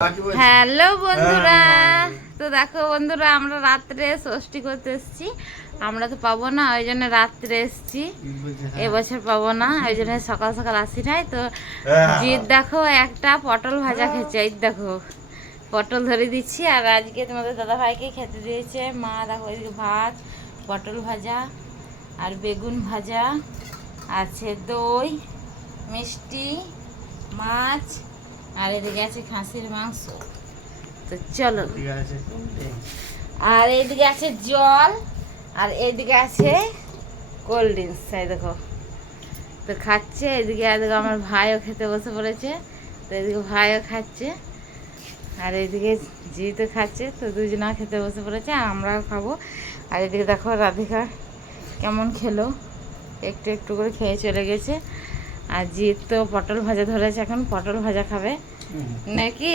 Hello বন্ধুরা, তো দেখো বন্ধুরা আমরা রাত্রে ষষ্ঠী করতে এসেছি। আমরা তো পাবো না, ওই জন্য রাত্রে এসেছি। এবছর পাবো না, ওই জন্য সকাল সকাল আসি নাই। তো জিৎ দেখো একটা পটল ভাজা খেয়েছে, এই দেখো পটল ধরে দিচ্ছি। আর আজকে তোমাদের দাদা ভাইকে খেতে দিয়েছে মা। দেখো ওইদিকে ভাত, পটল ভাজা আর বেগুন ভাজা আছে, দই, মিষ্টি, মাছ, আর এদিকে আছে খাসির মাংস। তো চলো, আর এইদিকে আছে জল, আর এইদিকে আছে কোল্ড ড্রিঙ্কস। এই দেখো তো খাচ্ছে। এদিকে এদিকে আমার ভাইও খেতে বসে পড়েছে। তো এদিকে ভাইও খাচ্ছে, আর এইদিকে জিতো খাচ্ছে। তো দুজনা খেতে বসে পড়েছে, আর আমরাও খাবো। আর এদিকে দেখো রাধিকা কেমন খেলো, একটু একটু করে খেয়ে চলে গেছে। আর জিৎ তো পটল ভাজা ধরেছে, এখন পটল ভাজা খাবে নাকি।